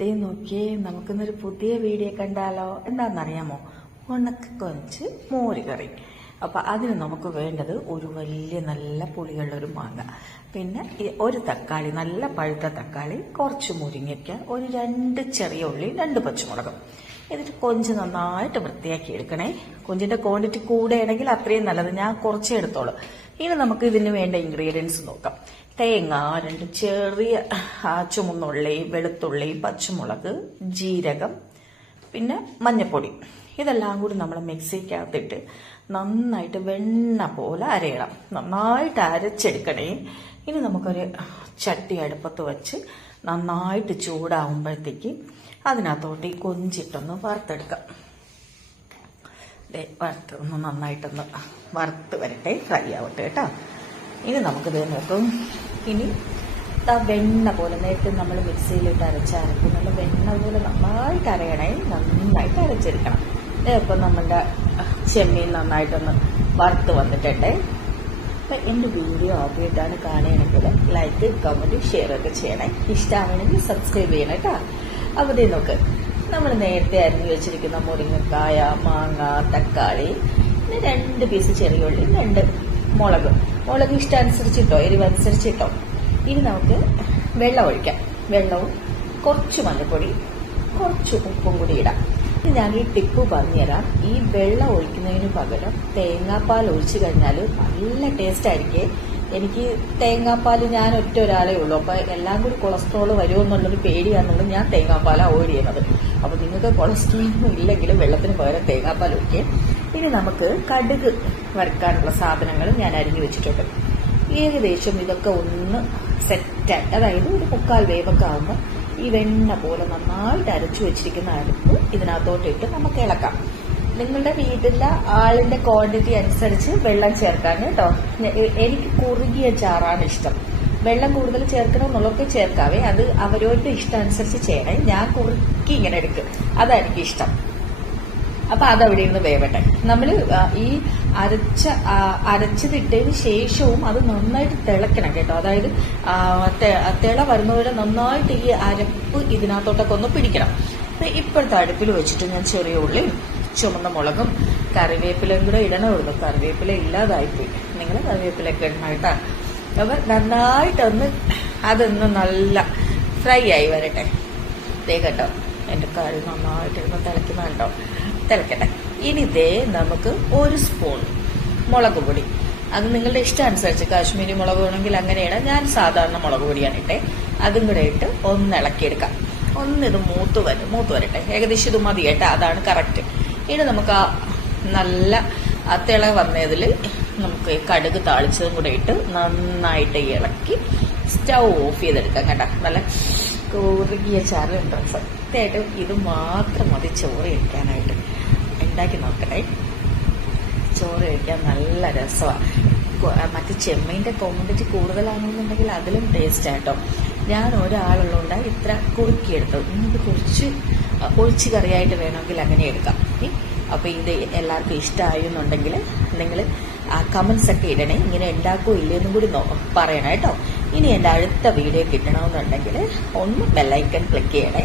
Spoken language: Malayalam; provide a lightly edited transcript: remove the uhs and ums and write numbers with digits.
ദേ നോക്കിയേ, നമുക്കിന്നൊരു പുതിയ വീഡിയോ കണ്ടാലോ? എന്താണെന്നറിയാമോ? ഉണക്കക്കൊഞ്ച് മോര് കറി. അപ്പം അതിന് നമുക്ക് വേണ്ടത് ഒരു വലിയ നല്ല പുളിയുള്ളൊരു മാങ്ങ, പിന്നെ ഒരു തക്കാളി, നല്ല പഴുത്ത തക്കാളി, കുറച്ച് മുരിങ്ങയ്ക്ക, ഒരു 2 ചെറിയ ഉള്ളി, 2 പച്ചമുളകും. എന്നിട്ട് കൊഞ്ച് നന്നായിട്ട് വൃത്തിയാക്കി എടുക്കണേ. കൊഞ്ചിന്റെ ക്വാണ്ടിറ്റി കൂടെയാണെങ്കിൽ അത്രയും നല്ലത്. ഞാൻ കുറച്ചേ എടുത്തോളൂ. ഇനി നമുക്ക് ഇതിന് വേണ്ട ഇൻഗ്രീഡിയൻസ് നോക്കാം. തേങ്ങ, 2 ചെറിയ ചുമന്നുള്ളി, വെളുത്തുള്ളി, പച്ചമുളക്, ജീരകം, പിന്നെ മഞ്ഞപ്പൊടി. ഇതെല്ലാം കൂടി നമ്മൾ മിക്സിക്കകത്തിട്ട് നന്നായിട്ട് വെണ്ണ പോലെ അരയണം. നന്നായിട്ട് അരച്ചെടുക്കണേ. ഇനി നമുക്കൊരു ചട്ടി അടുപ്പത്ത് വെച്ച് നന്നായിട്ട് ചൂടാവുമ്പോഴത്തേക്ക് അതിനകത്തോട്ട് ഈ കൊഞ്ചിട്ടൊന്ന് വറുത്തെടുക്കാം. ഒന്ന് നന്നായിട്ടൊന്ന് വറുത്ത് വരട്ടെ, ഫ്രൈ ആവട്ടെ കേട്ടോ. ഇനി നമുക്കിത് നോക്കും. ഇനി വെണ്ണ പോലെ നേരത്തെ നമ്മൾ മിക്സിയിലിട്ട് അരച്ചരക്കും. നല്ല വെണ്ണ പോലെ നന്നായിട്ട് അരയണേ, നന്നായിട്ട് അരച്ചെടുക്കണം. ഇപ്പം നമ്മളുടെ ചെമ്മീൻ നന്നായിട്ടൊന്ന് വറുത്ത് വന്നിട്ടുണ്ടേ. അപ്പം എൻ്റെ വീഡിയോ ആദ്യമായിട്ടാണ് കാണുകയാണെങ്കിൽ ലൈക്ക്, കമൻറ്റ്, ഷെയർ ഒക്കെ ചെയ്യണേ. ഇഷ്ടമാണെങ്കിൽ സബ്സ്ക്രൈബ് ചെയ്യണം കേട്ടോ. അവിടെ നോക്ക്, നമ്മൾ നേരത്തെ അരിഞ്ഞു വെച്ചിരിക്കുന്ന മുരിങ്ങക്കായ, മാങ്ങ, തക്കാളി, പിന്നെ 2 പീസ് ചെറിയ ഉള്ളി, 2 മുളക് ഇഷ്ടമനുസരിച്ചിട്ടോ, എരിവനുസരിച്ചിട്ടോ. ഇനി നമുക്ക് വെള്ളം ഒഴിക്കാം. വെള്ളവും കുറച്ച് മഞ്ഞൾപ്പൊടി, കുറച്ച് ഉപ്പും കൂടി ഇടാം. ഞാൻ ഈ ടിപ്പ് പറഞ്ഞുതരാം. ഈ വെള്ളം ഒഴിക്കുന്നതിന് പകരം തേങ്ങാപ്പാൽ ഒഴിച്ചു കഴിഞ്ഞാൽ നല്ല ടേസ്റ്റ് ആയിരിക്കും. എനിക്ക് തേങ്ങാപ്പാൽ ഞാൻ ഒരാളേ ഉള്ളൂ. അപ്പൊ എല്ലാം കൂടി കൊളസ്ട്രോൾ വരുമെന്നുള്ളൊരു പേടിയാണെന്നുള്ളത് ഞാൻ തേങ്ങാപ്പാൽ അവോയ്ഡ് ചെയ്യുന്നത്. അപ്പൊ നിങ്ങൾക്ക് കൊളസ്ട്രോൾ ഒന്നും ഇല്ലെങ്കിലും വെള്ളത്തിന് പകരം തേങ്ങാപ്പാൽ ഒഴിക്കുക. ഇനി നമുക്ക് കടുക് വറുക്കാനുള്ള സാധനങ്ങൾ ഞാൻ അരിഞ്ഞു വെച്ചിട്ടുണ്ട്. ഏകദേശം ഇതൊക്കെ ഒന്ന് സെറ്റായിട്ട്, അതായത് ഒരു 3/4 വേവൊക്കെ ആകുമ്പോൾ ഈ വെണ്ണ പോലെ നന്നായിട്ട് അരച്ചു വെച്ചിരിക്കുന്ന അരപ്പ് ഇതിനകത്തോട്ടിട്ട് നമുക്ക് ഇളക്കാം. നിങ്ങളുടെ വീട്ടിലെ ആളിന്റെ ക്വാണ്ടിറ്റി അനുസരിച്ച് വെള്ളം ചേർക്കാൻ കേട്ടോ. എനിക്ക് കുറുകിയ ചാറാണ് ഇഷ്ടം. വെള്ളം കൂടുതൽ ചേർക്കണമെന്നുള്ളവർക്ക് ചേർക്കാവേ, അത് അവരവരുടെ ഇഷ്ടം അനുസരിച്ച് ചെയ്യണേ. ഞാൻ കുറുക്കി ഇങ്ങനെ എടുക്കും, അതാണ് എനിക്ക് ഇഷ്ടം. അപ്പൊ അതവിടെ ഇരുന്ന് വേവട്ടെ. നമ്മൾ ഈ അരച്ചതിട്ടതിന് ശേഷവും അത് നന്നായിട്ട് തിളക്കണം കേട്ടോ. അതായത് തിള വരുന്നവരെ നന്നായിട്ട് ഈ അരപ്പ് ഇതിനകത്തോട്ടൊക്കെ ഒന്ന് പിടിക്കണം. അപ്പൊ ഇപ്പോഴത്തെ അടുപ്പിൽ വെച്ചിട്ട് ഞാൻ ചെറിയ ഉള്ളിയും ചുമന്ന മുളകും കറിവേപ്പിലയും കൂടെ ഇടണമായിരുന്നു. കറിവേപ്പില ഇല്ലാതായിപ്പോയി. നിങ്ങൾ കറിവേപ്പിലൊക്കെ ഇടണം കേട്ടോ. അപ്പൊ നന്നായിട്ടൊന്ന് അതൊന്ന് നല്ല ഫ്രൈ ആയി വരട്ടെ. ദേ കേട്ടോ, എന്റെ കറി നന്നായിട്ടിരുന്ന് തിളയ്ക്കുന്നുണ്ടോ? തിളക്കട്ടെ. ഇനി ഇതേ നമുക്ക് 1 സ്പൂൺ മുളക് പൊടി, അത് നിങ്ങളുടെ ഇഷ്ടമനുസരിച്ച് കാശ്മീരി മുളക് വേണമെങ്കിൽ അങ്ങനെയാണ്. ഞാൻ സാധാരണ മുളക് പൊടിയാണ് ഇട്ടേ. അതും കൂടെ ഇട്ട് ഒന്ന് ഇളക്കിയെടുക്കാം. ഒന്നിത് മൂത്ത് വരട്ടെ. ഏകദേശം ഇത് മതി കേട്ടോ, അതാണ് കറക്റ്റ്. ഇനി നമുക്ക് നല്ല തിള വന്നതിൽ നമുക്ക് കടുക് താളിച്ചതും കൂടെ ഇട്ട് നന്നായിട്ട് ഇളക്കി സ്റ്റൗ ഓഫ് ചെയ്തെടുക്കാം കേട്ടോ. നല്ല കുറുകിയ ചാറുണ്ട്. സത്യമായിട്ട് ഇത് മാത്രം മതി ചോറ് കഴിക്കാനായിട്ട്. ഉണ്ടാക്കി നോക്കട്ടെ. ചോറ് കഴിക്കാൻ നല്ല രസമാണ്. മറ്റ് ചെമ്മീൻ്റെ ക്വാണ്ടിറ്റി കൂടുതലാണെന്നുണ്ടെങ്കിൽ അതിലും ടേസ്റ്റ് ആട്ടോ. ഞാൻ ഒരാളുള്ളതുകൊണ്ട് ഇത്ര കുറുക്കിയെടുത്തു. നിങ്ങൾക്ക് കുറച്ച് ഒഴിച്ച് കറിയായിട്ട് വേണമെങ്കിൽ അങ്ങനെ എടുക്കാം. അപ്പോൾ ഇത് എല്ലാവർക്കും ഇഷ്ടമായെന്നുണ്ടെങ്കിൽ നിങ്ങൾ കമൻസ് ഒക്കെ ഇടണേ. ഇങ്ങനെ ഉണ്ടാക്കുമോ ഇല്ലെന്നും കൂടി പറയണം കേട്ടോ. ഇനി എൻ്റെ അടുത്ത വീഡിയോ കിട്ടണമെന്നുണ്ടെങ്കിൽ ഒന്ന് ബെല്ലൈക്കൺ ക്ലിക്ക് ചെയ്യണേ.